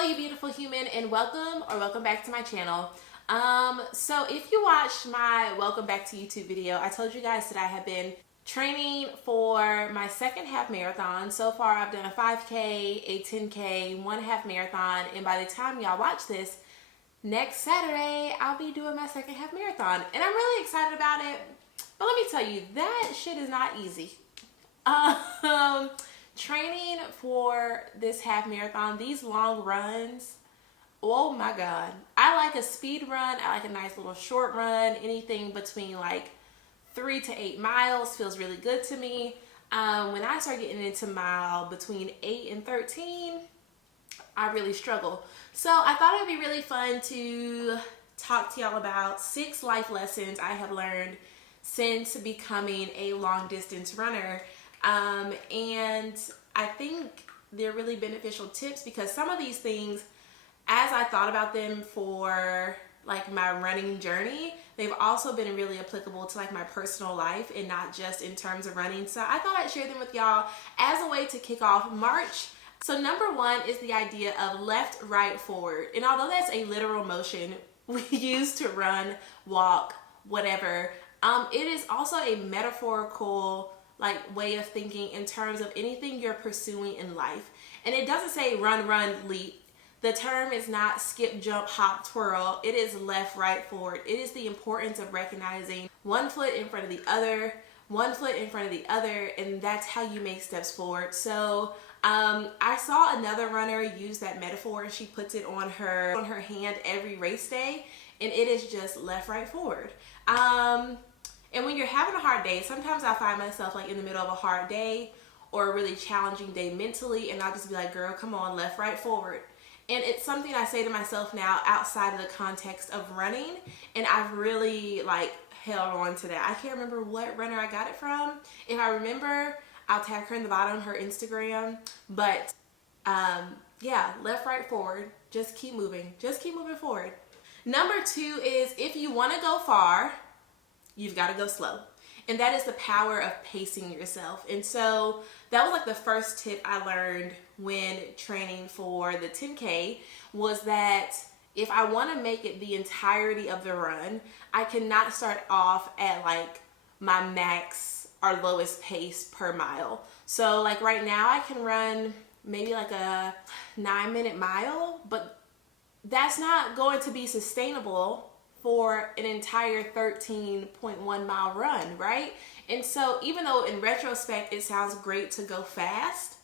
Hello, you beautiful human, and welcome back to my channel. So if you watched my welcome back to YouTube video, I told you guys that I have been training for my second half marathon. So far, I've done a 5K, a 10K, one half marathon, and by the time y'all watch this, next Saturday, I'll be doing my second half marathon, and I'm really excited about it. But let me tell you, that shit is not easy. Training for this half marathon, these long runs, oh my god. I like a speed run, I like a nice little short run. Anything between like 3 to 8 miles feels really good to me. When I start getting into mile between 8 and 13, I really struggle. So I thought it would be really fun to talk to y'all about 6 life lessons I have learned since becoming a long distance runner. And I think they're really beneficial tips because some of these things, as I thought about them for like my running journey, they've also been really applicable to like my personal life and not just in terms of running. So I thought I'd share them with y'all as a way to kick off March. So number 1 is the idea of left, right, forward. And although that's a literal motion we use to run, walk, whatever, it is also a metaphorical like way of thinking in terms of anything you're pursuing in life. And it doesn't say run, run, leap. The term is not skip, jump, hop, twirl. It is left, right, forward. It is the importance of recognizing one foot in front of the other, one foot in front of the other, and that's how you make steps forward. So I saw another runner use that metaphor. She puts it on her hand every race day, and it is just left, right, forward. And when you're having a hard day, sometimes I find myself like in the middle of a hard day or a really challenging day mentally, and I'll just be like, girl, come on, left, right, forward. And it's something I say to myself now outside of the context of running, and I've really like held on to that. I can't remember what runner I got it from. If I remember, I'll tag her in the bottom, her Instagram. But yeah, left, right, forward. Just keep moving. Just keep moving forward. Number 2 is if you want to go far, you've got to go slow. And that is the power of pacing yourself. And so that was like the first tip I learned when training for the 10K, was that if I want to make it the entirety of the run, I cannot start off at like my max or lowest pace per mile. So like right now I can run maybe like a 9-minute mile, but that's not going to be sustainable for an entire 13.1 mile run, right? And so even though in retrospect it sounds great to go fast,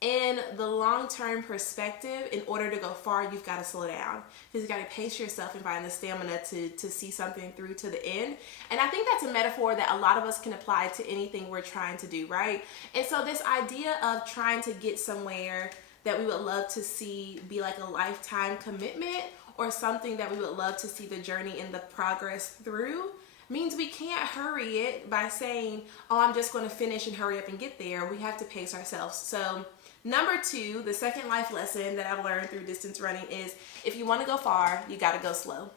in the long-term perspective, in order to go far, you've got to slow down. Because you've got to pace yourself and find the stamina to see something through to the end. And I think that's a metaphor that a lot of us can apply to anything we're trying to do, right? And so this idea of trying to get somewhere that we would love to see be like a lifetime commitment, or something that we would love to see the journey and the progress through, means we can't hurry it by saying, oh, I'm just going to finish and hurry up and get there. We have to pace ourselves. So number 2, the second life lesson that I've learned through distance running is if you want to go far, you got to go slow.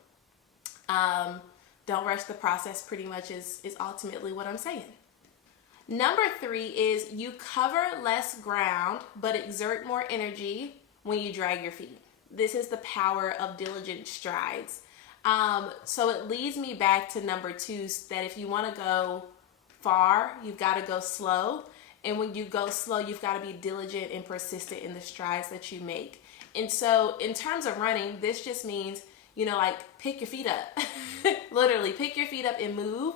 Don't rush the process, pretty much is ultimately what I'm saying. Number 3 is you cover less ground but exert more energy when you drag your feet. This is the power of diligent strides. So it leads me back to number 2, that if you want to go far, you've got to go slow. And when you go slow, you've got to be diligent and persistent in the strides that you make. And so in terms of running, this just means, you know, like pick your feet up. Literally, pick your feet up and move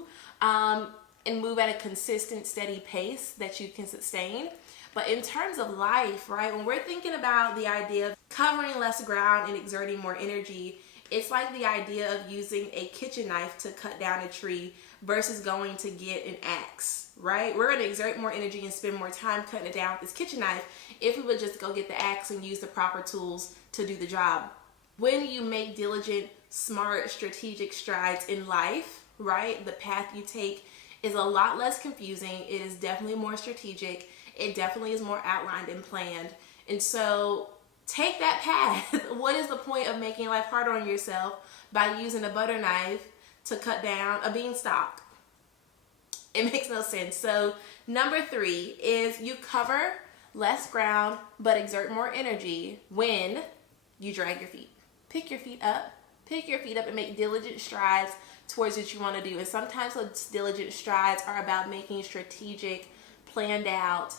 at a consistent, steady pace that you can sustain. But in terms of life, right, when we're thinking about the idea of covering less ground and exerting more energy, it's like the idea of using a kitchen knife to cut down a tree versus going to get an axe, right? We're going to exert more energy and spend more time cutting it down with this kitchen knife if we would just go get the axe and use the proper tools to do the job. When you make diligent, smart, strategic strides in life, right, the path you take is a lot less confusing. It is definitely more strategic. It definitely is more outlined and planned. And so take that path. What is the point of making life harder on yourself by using a butter knife to cut down a beanstalk? It makes no sense. So number 3 is you cover less ground but exert more energy when you drag your feet. Pick your feet up. Pick your feet up and make diligent strides towards what you want to do. And sometimes those diligent strides are about making strategic, planned out,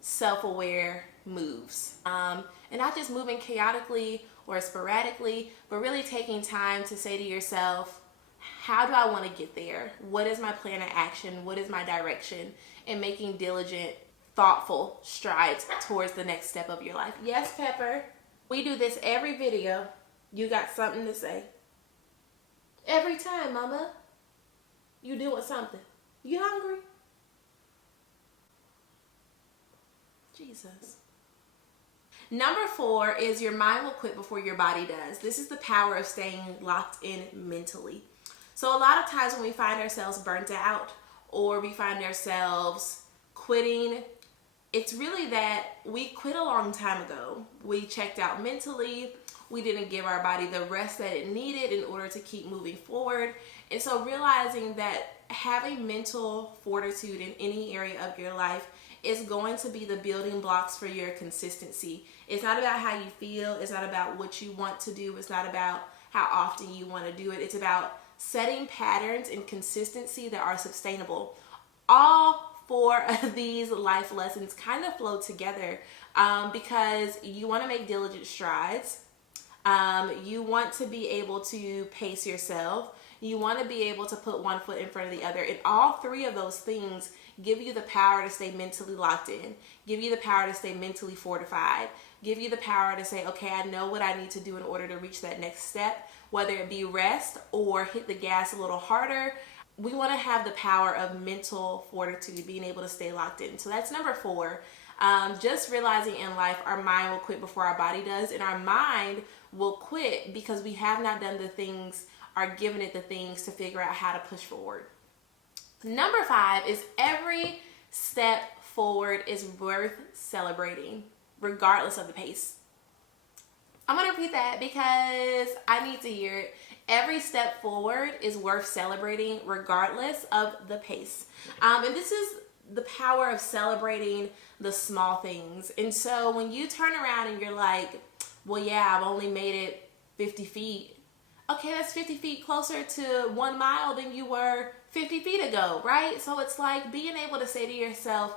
self-aware moves. And not just moving chaotically or sporadically, but really taking time to say to yourself, how do I want to get there? What is my plan of action? What is my direction? And making diligent, thoughtful strides towards the next step of your life. Yes, Pepper, we do this every video. You got something to say. Every time, Mama, you doing something. You hungry? Jesus. Number 4 is your mind will quit before your body does. This is the power of staying locked in mentally. So a lot of times when we find ourselves burnt out or we find ourselves quitting, it's really that we quit a long time ago. We checked out mentally. We didn't give our body the rest that it needed in order to keep moving forward. And so realizing that having mental fortitude in any area of your life is going to be the building blocks for your consistency. It's not about how you feel. It's not about what you want to do. It's not about how often you want to do it. It's about setting patterns and consistency that are sustainable. All 4 of these life lessons kind of flow together because you want to make diligent strides. You want to be able to pace yourself. You want to be able to put one foot in front of the other. And all 3 of those things give you the power to stay mentally locked in, give you the power to stay mentally fortified, give you the power to say, okay, I know what I need to do in order to reach that next step, whether it be rest or hit the gas a little harder. We want to have the power of mental fortitude, being able to stay locked in. So that's number 4. Just realizing in life our mind will quit before our body does, and our mind will quit because we have not done the things or given it the things to figure out how to push forward. Number 5 is every step forward is worth celebrating, regardless of the pace. I'm going to repeat that because I need to hear it. Every step forward is worth celebrating, regardless of the pace. And this is the power of celebrating the small things. And so when you turn around and you're like, well, yeah, I've only made it 50 feet. Okay, that's 50 feet closer to 1 mile than you were 50 feet ago, right? So it's like being able to say to yourself,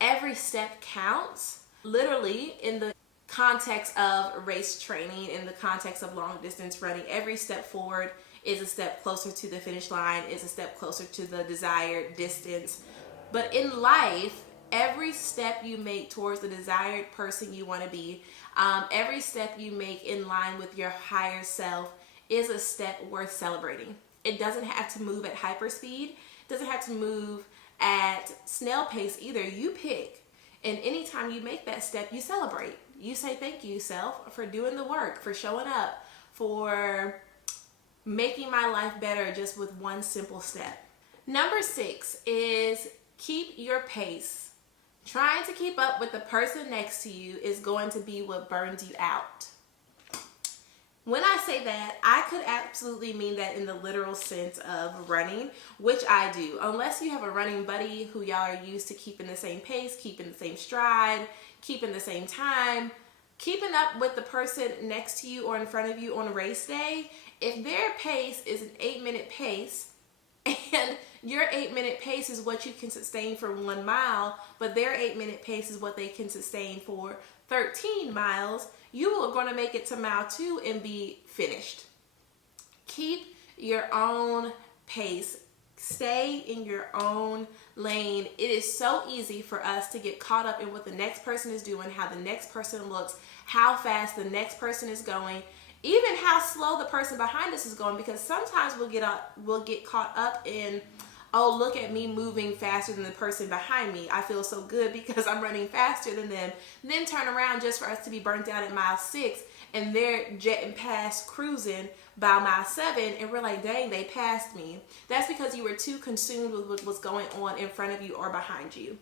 every step counts, literally in the context of race training, in the context of long distance running. Every step forward is a step closer to the finish line, is a step closer to the desired distance. But in life, every step you make towards the desired person you want to be, every step you make in line with your higher self is a step worth celebrating. It doesn't have to move at hyperspeed. It doesn't have to move at snail pace either. You pick. And anytime you make that step, you celebrate. You say thank you, self, for doing the work, for showing up, for making my life better just with one simple step. Number 6 is keep your pace. Trying to keep up with the person next to you is going to be what burns you out. When I say that, I could absolutely mean that in the literal sense of running, which I do. Unless you have a running buddy who y'all are used to keeping the same pace, keeping the same stride, keeping the same time, keeping up with the person next to you or in front of you on race day, if their pace is an 8-minute pace and your 8-minute pace is what you can sustain for 1 mile, but their 8-minute pace is what they can sustain for 13 miles, you are going to make it to mile 2 and be finished. Keep your own pace. Stay in your own lane. It is so easy for us to get caught up in what the next person is doing, how the next person looks, how fast the next person is going, even how slow the person behind us is going, because sometimes we'll get caught up in, oh, look at me moving faster than the person behind me. I feel so good because I'm running faster than them. And then turn around just for us to be burnt out at mile 6 and they're jetting past, cruising by mile 7, and we're like, dang, they passed me. That's because you were too consumed with what was going on in front of you or behind you.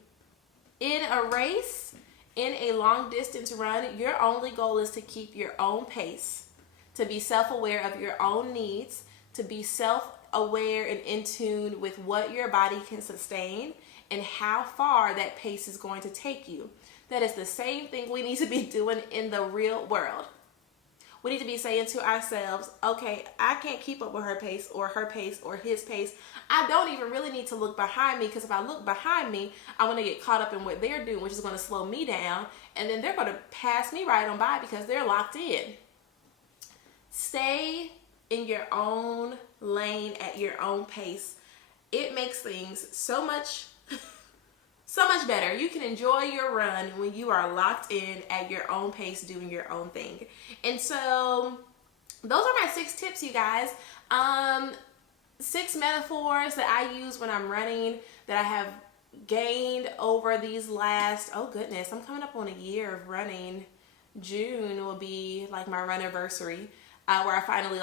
In a race, in a long distance run, your only goal is to keep your own pace, to be self-aware of your own needs, to be self-aware and in tune with what your body can sustain and how far that pace is going to take you. That is the same thing we need to be doing in the real world. we need to be saying to ourselves, okay, I can't keep up with her pace or his pace. I don't even really need to look behind me, because if I look behind me, I'm going to get caught up in what they're doing, which is going to slow me down, and then they're going to pass me right on by because they're locked in. Stay in your own lane at your own pace. It makes things so much better. You can enjoy your run when you are locked in at your own pace, doing your own thing. And so those are my 6 tips, you guys. 6 metaphors that I use when I'm running, that I have gained over these last, oh goodness, I'm coming up on a year of running. June will be like my run anniversary, where I finally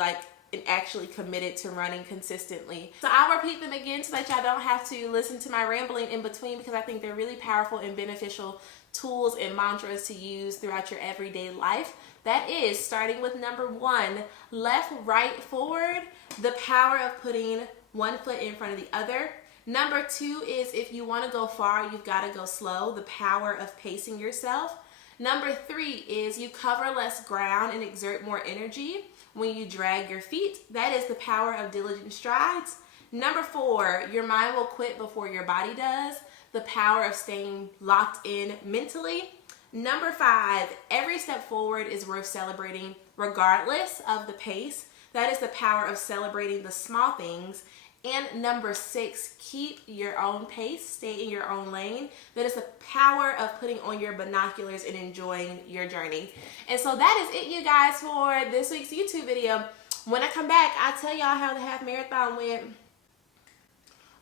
actually committed to running consistently. So I'll repeat them again so that y'all don't have to listen to my rambling in between, because I think they're really powerful and beneficial tools and mantras to use throughout your everyday life. That is, starting with number 1, left, right, forward, the power of putting one foot in front of the other. Number 2 is, if you want to go far, you've got to go slow, the power of pacing yourself. Number 3 is, you cover less ground and exert more energy when you drag your feet. That is the power of diligent strides. Number 4, your mind will quit before your body does. The power of staying locked in mentally. Number 5, every step forward is worth celebrating regardless of the pace. That is the power of celebrating the small things. And number 6, keep your own pace, stay in your own lane. That is the power of putting on your binoculars and enjoying your journey. And so that is it, you guys, for this week's YouTube video. When I come back, I'll tell y'all how the half marathon went.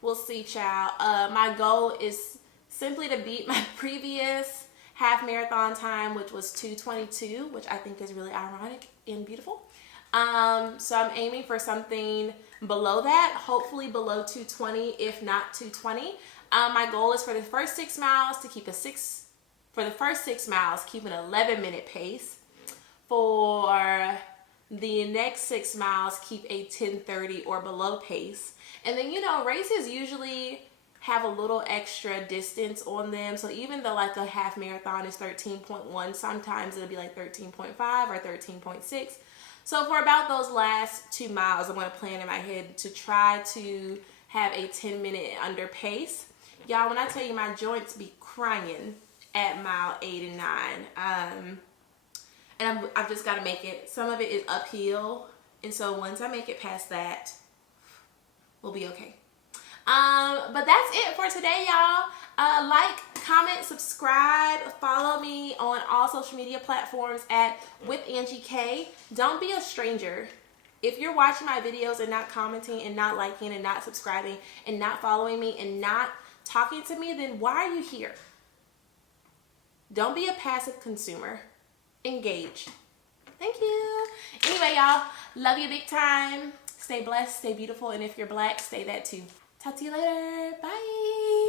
We'll see, child. My goal is simply to beat my previous half marathon time, which was 2:22, which I think is really ironic and beautiful. So I'm aiming for something below that, hopefully below 2:20, if not 2:20. My goal is for the first 6 miles to keep keep an 11-minute pace. For the next 6 miles, keep a 10:30 or below pace. And then, races usually have a little extra distance on them. So even though like a half marathon is 13.1, sometimes it'll be like 13.5 or 13.6. So for about those last 2 miles, I'm going to plan in my head to try to have a 10-minute under pace. Y'all, when I tell you my joints be crying at mile 8 and 9, and I've just got to make it. Some of it is uphill, and so once I make it past that, we'll be okay. But that's it for today, y'all. Like, comment, subscribe, follow me on all social media platforms at with Angie K. Don't be a stranger. If you're watching my videos and not commenting and not liking and not subscribing and not following me and not talking to me, then why are you here? Don't be a passive consumer. Engage. Thank you. Anyway, y'all, love you big time. Stay blessed, stay beautiful, and if you're black, stay that too. Talk to you later. Bye.